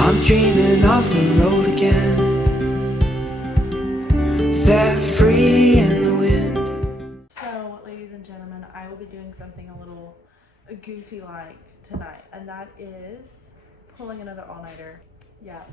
I'm dreaming of the road again, set free in the wind. So, ladies and gentlemen, I will be doing something a little goofy like tonight, and that is pulling another all-nighter. Yeah,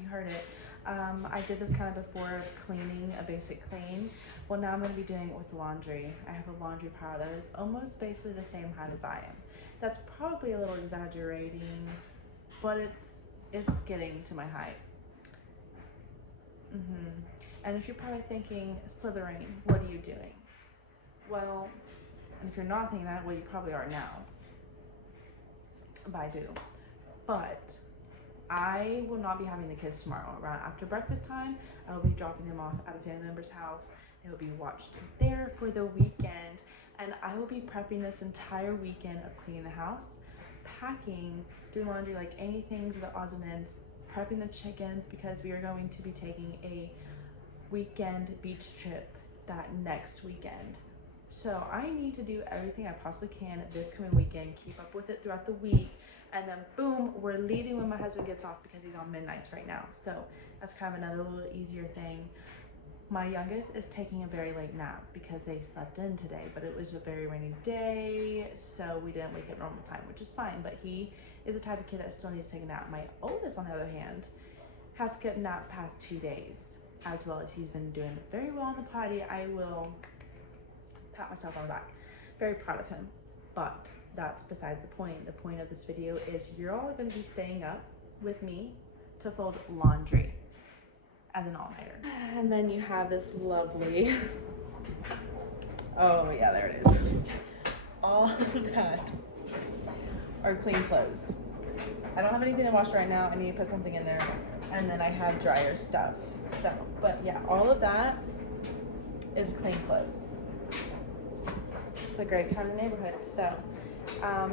you heard it. I did this kind of before of cleaning, a basic clean. Well, now I'm going to be doing it with laundry. I have a laundry pile that is almost basically the same height as I am. That's probably a little exaggerating, but it's getting to my height. And if you're probably thinking, Slithering, what are you doing? Well, and if you're not thinking that, well, you probably are now. Baidu. But I will not be having the kids tomorrow. Around after breakfast time, I will be dropping them off at a family member's house. They will be watched there for the weekend, and I will be prepping this entire weekend of cleaning the house, packing, doing laundry, like anything to the odds and ends, prepping the chickens because we are going to be taking a weekend beach trip that next weekend. So I need to do everything I possibly can this coming weekend, keep up with it throughout the week, and then boom, we're leaving when my husband gets off because he's on midnights right now. So that's kind of another little easier thing. My youngest is taking a very late nap because they slept in today, but it was a very rainy day, so we didn't wake up normal time, which is fine, but he is the type of kid that still needs to take a nap. My oldest, on the other hand, has skipped nap past 2 days, as well as he's been doing very well on the potty. I will pat myself on the back. Very proud of him, but that's besides the point. The point of this video is you're all going to be staying up with me to fold laundry as an all-nighter. And then you have this lovely, oh yeah, there it is. All of that are clean clothes. I don't have anything to wash right now. I need to put something in there. And then I have dryer stuff. So, but yeah, all of that is clean clothes. It's a great time in the neighborhood. So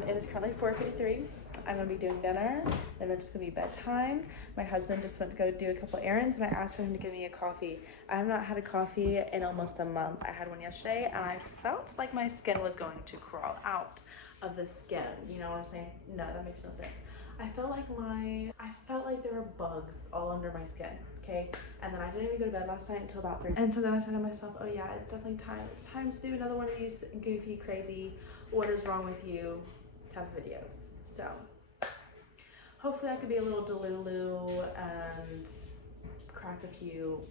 it is currently 4:53. I'm gonna be doing dinner, then it's gonna be bedtime. My husband just went to go do a couple errands, and I asked for him to give me a coffee. I have not had a coffee in almost a month. I had one yesterday, and I felt like my skin was going to crawl out of the skin. You know what I'm saying? No, that makes no sense. I felt like there were bugs all under my skin, okay? And then I didn't even go to bed last night until about 3. And so then I said to myself, oh yeah, it's definitely time. It's time to do another one of these goofy, crazy, what is wrong with you type of videos. So hopefully I could be a little delulu and crack a few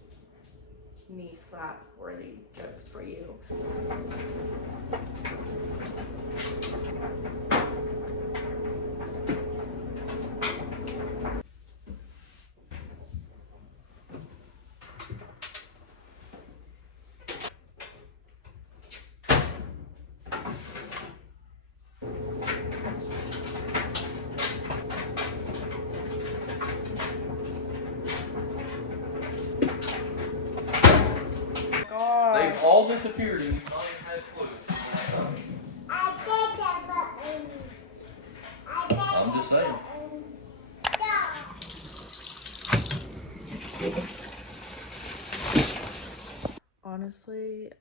knee slap worthy jokes for you. They've all disappeared and you've not even had clues. I'm just saying. Honestly,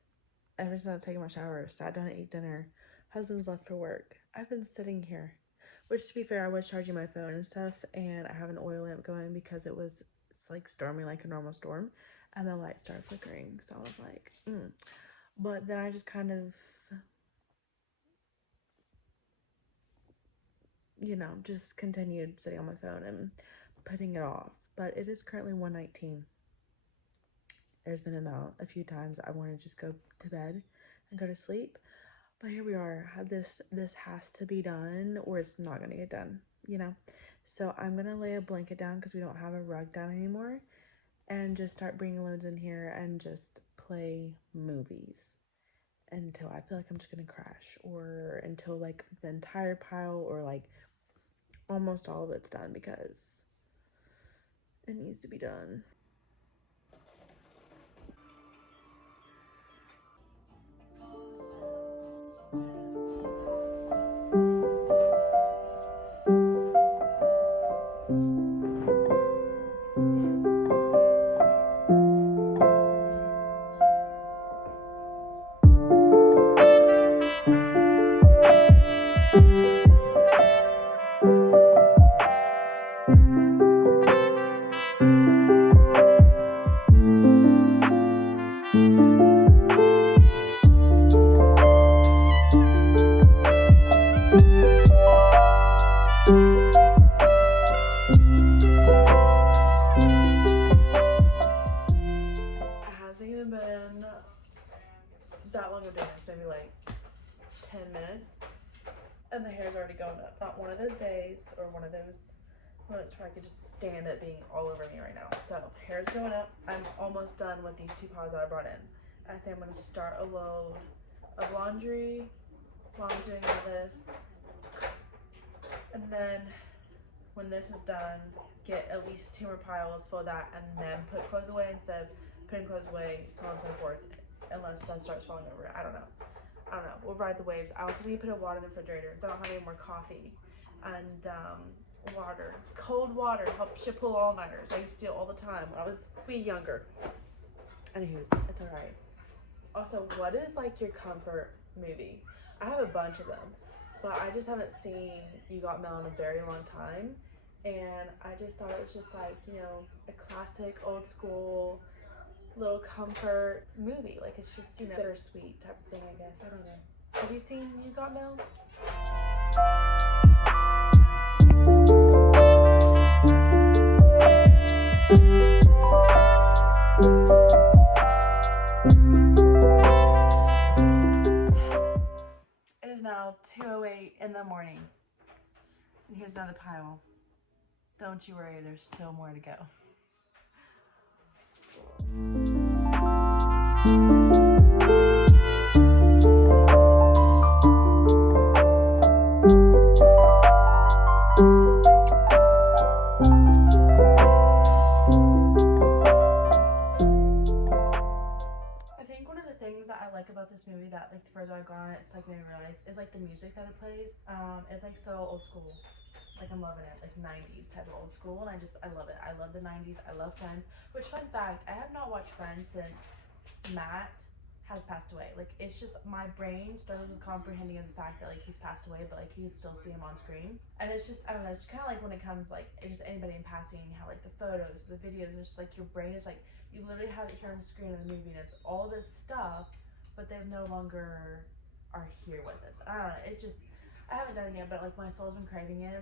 ever since I've taken my shower, sat down to eat dinner, husband's left for work. I've been sitting here, which to be fair, I was charging my phone and stuff, and I have an oil lamp going because it's like storming like a normal storm, and the light started flickering, so I was like, But then I just kind of, you know, just continued sitting on my phone and putting it off. But it is currently 1:19. There's been a few times I want to just go to bed and go to sleep, but here we are. This has to be done or it's not gonna get done, you know. So I'm gonna lay a blanket down because we don't have a rug down anymore, and just start bringing loads in here and just play movies until I feel like I'm just gonna crash, or until like the entire pile or like almost all of it's done, because it needs to be done. maybe like 10 minutes and the hair's already going up. Not one of those days or one of those moments where I could just stand it being all over me right now. So hair's going up. I'm almost done with these 2 pods that I brought in. I think I'm gonna start a load of laundry while I'm doing all this. And then when this is done, get at least 2 more piles, fill that, and then put clothes away instead of putting clothes away, so on and so forth, unless stuff starts falling over. I don't know. We'll ride the waves. I also need to put water in the refrigerator. I don't have any more coffee. And water. Cold water helps you pull all-nighters. I used to do it all the time when I was way younger. Anywho's, it's alright. Also, what is like your comfort movie? I have a bunch of them, but I just haven't seen You Got Mail in a very long time. And I just thought it was just like, you know, a classic old school little comfort movie. Like, it's just, you know, bittersweet type of thing, I guess. I don't know. Have you seen You Got Mail? It is now 2:08 in the morning. And here's another pile. Don't you worry, there's still more to go. I think one of the things that I like about this movie that like the further I go on it's like made me realize is like the music that it plays. It's like so old school. Like I'm loving it, like 90s type of old school, and I love it. I love the 90s. I love Friends. Which, fun fact, I have not watched Friends since Matt has passed away. Like, it's just my brain struggles with comprehending the fact that like he's passed away, but like you can still see him on screen. And it's just, I don't know, it's kind of like when it comes like it's just anybody in passing, how like the photos, the videos, it's just like your brain is like you literally have it here on the screen of the movie, and it's all this stuff, but they no longer are here with us. I don't know. It just I haven't done it yet, but like my soul's been craving it.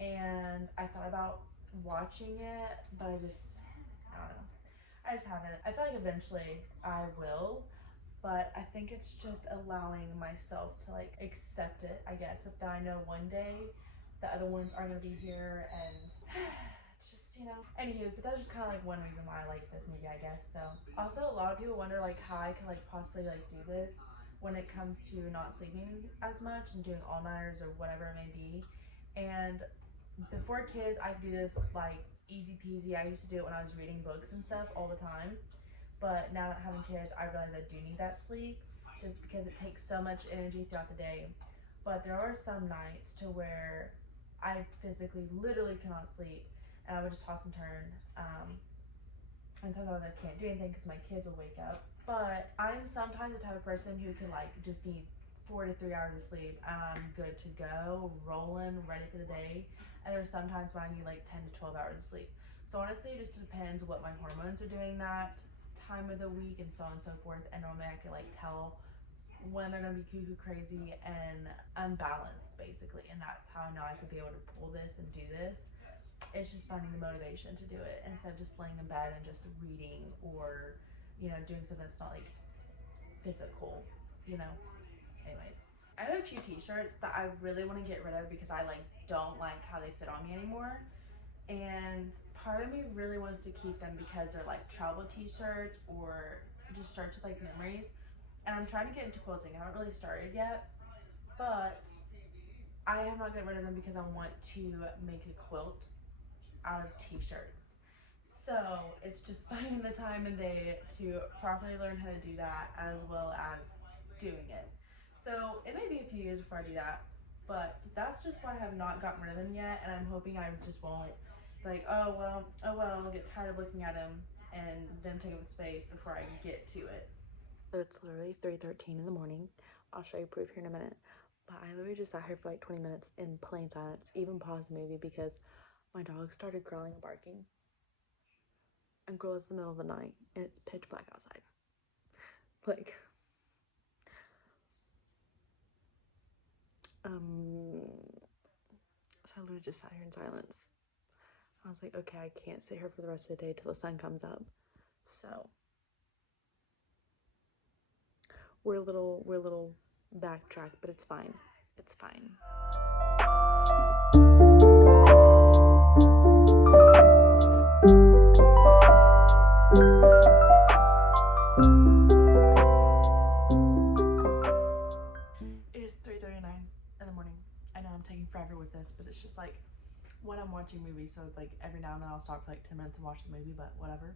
And I thought about watching it, but I don't know. I just haven't. I feel like eventually I will, but I think it's just allowing myself to like accept it, I guess. But then I know one day the other ones are gonna be here, and it's just, you know. Anyways, but that's just kind of like one reason why I like this movie, I guess. So also a lot of people wonder like how I can like possibly like do this when it comes to not sleeping as much and doing all-nighters or whatever it may be. And before kids, I could do this like easy peasy. I used to do it when I was reading books and stuff all the time. But now that having kids, I realize I do need that sleep just because it takes so much energy throughout the day. But there are some nights to where I physically, literally cannot sleep, and I would just toss and turn. And sometimes I can't do anything because my kids will wake up. But I'm sometimes the type of person who can like just need 4 to 3 hours of sleep and I'm good to go, rolling, ready for the day. And there's sometimes when I need like 10 to 12 hours of sleep. So honestly, it just depends what my hormones are doing that time of the week and so on and so forth. And normally I can like tell when they're gonna be cuckoo crazy and unbalanced basically. And that's how I know I could be able to pull this and do this. It's just finding the motivation to do it instead of just laying in bed and just reading or, you know, doing something that's not like physical, you know. Anyways, I have a few t-shirts that I really want to get rid of because I like don't like how they fit on me anymore, and part of me really wants to keep them because they're like travel t-shirts or just shirts with like memories. And I'm trying to get into quilting. I haven't really started yet, but I have not gotten rid of them because I want to make a quilt out of t-shirts. So it's just finding the time and day to properly learn how to do that as well as doing it. So it may be a few years before I do that, but that's just why I have not gotten rid of them yet, and I'm hoping I just won't be like, oh well, I'll get tired of looking at them and them taking up space before I get to it. So it's literally 3:13 in the morning. I'll show you proof here in a minute. But I literally just sat here for like 20 minutes in plain silence, even paused the movie because my dog started growling and barking. And girl, it's the middle of the night and it's pitch black outside. Like, so I literally just sat here in silence. I was like, okay, I can't sit here for the rest of the day till the sun comes up. So we're a little backtracked, but it's fine. It's fine. It is 3:39 in the morning. I know I'm taking forever with this, but it's just like when I'm watching movies, so it's like every now and then I'll stop for like 10 minutes and watch the movie, but whatever.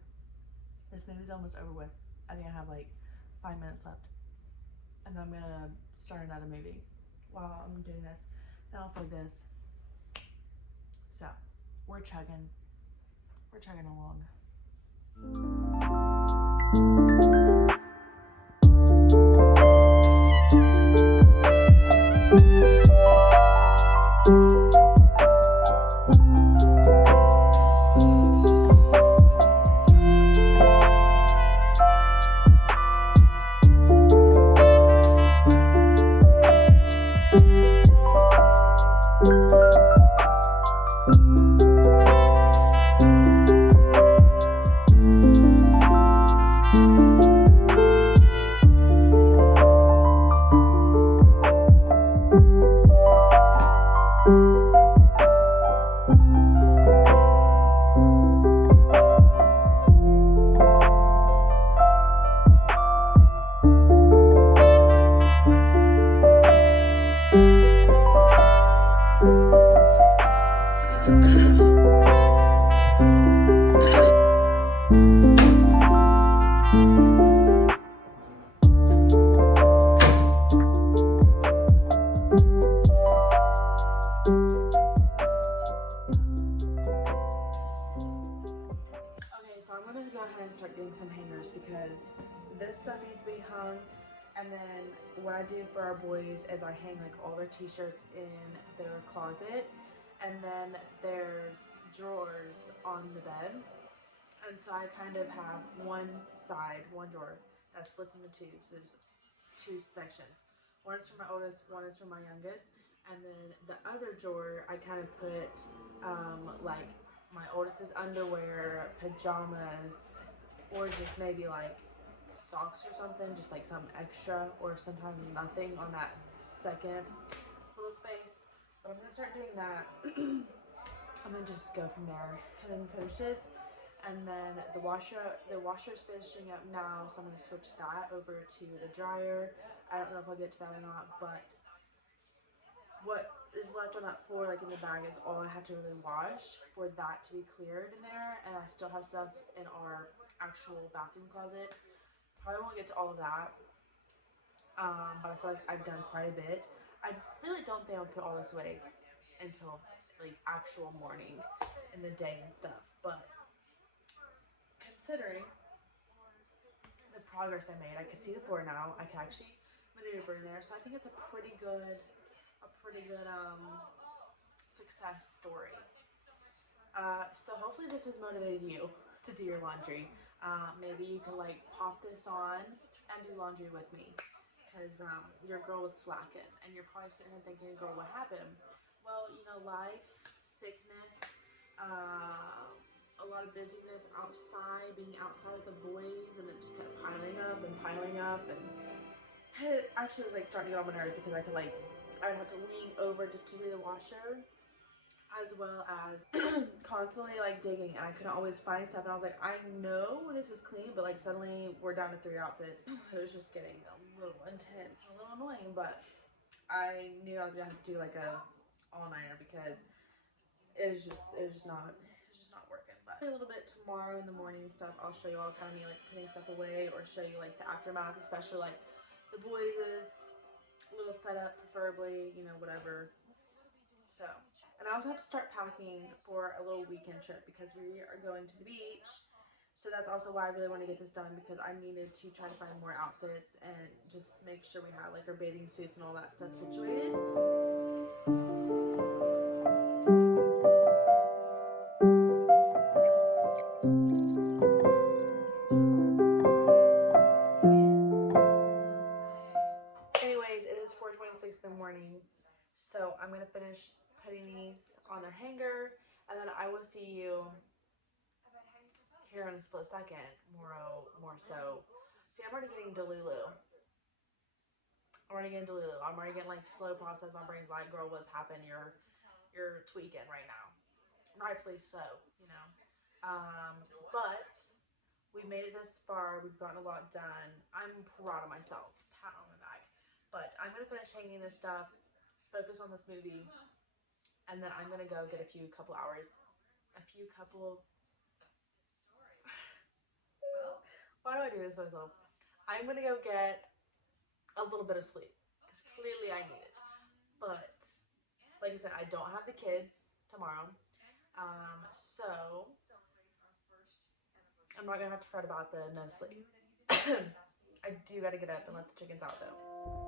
This movie's almost over with. I think I have like 5 minutes left. And then I'm gonna start another movie while I'm doing this. Now for this. So, we're chugging. We're chugging along. Because this stuff needs to be hung, and then what I do for our boys is I hang like all their t-shirts in their closet, and then there's drawers on the bed, and so I kind of have one drawer that splits into two, so there's two sections. One is for my oldest, one is for my youngest, and then the other drawer I kind of put like my oldest's underwear, pajamas, or just maybe like socks or something, just like some extra, or sometimes nothing on that second little space. But I'm gonna start doing that and then just go from there and then finish this. And then the washer's finishing up now, so I'm gonna switch that over to the dryer. I don't know if I'll get to that or not, but what is left on that floor, like in the bag, is all I have to really wash for that to be cleared in there. And I still have stuff in our actual bathroom closet. Probably won't get to all of that, but I feel like I've done quite a bit. I really don't think I'll put all this away until like actual morning in the day and stuff, but considering the progress I made, I can see the floor now. I can actually maneuver in there, so I think it's a pretty good success story. So hopefully this has motivated you to do your laundry. Maybe you can like pop this on and do laundry with me, because your girl was slacking, and you're probably sitting there thinking, girl, what happened? Well, you know, life, sickness, a lot of busyness outside, being outside with the boys, and it just kept piling up and piling up, and it actually was like starting to get on my nerves, because I would have to lean over just to do the washer, as well as constantly like digging, and I couldn't always find stuff, and I was like, I know this is clean, but like suddenly we're down to 3 outfits. It was just getting a little intense, a little annoying, but I knew I was gonna have to do like a all-nighter, because it was just not working. But a little bit tomorrow in the morning stuff, I'll show you all kind of me like putting stuff away, or show you like the aftermath, especially like the boys' little setup, preferably, you know, whatever. So, and I also have to start packing for a little weekend trip, because we are going to the beach. So that's also why I really want to get this done, because I needed to try to find more outfits and just make sure we have like our bathing suits and all that stuff situated. Anyways, it is 4:26 in the morning, so I'm gonna finish putting these on their hanger, and then I will see you here in a split second. More so. See, I'm already getting Delulu. I'm already getting delulu. I'm already getting like slow process. My brain's like, girl, what's happened? You're tweaking right now. Rightfully so, you know. But we made it this far. We've gotten a lot done. I'm proud of myself. Pat on the back. But I'm gonna finish hanging this stuff, focus on this movie, and then I'm gonna go get a couple hours. Why do I do this to myself? I'm gonna go get a little bit of sleep because clearly I need it. But like I said, I don't have the kids tomorrow, so I'm not gonna have to fret about the no sleep. I do gotta get up and let the chickens out though.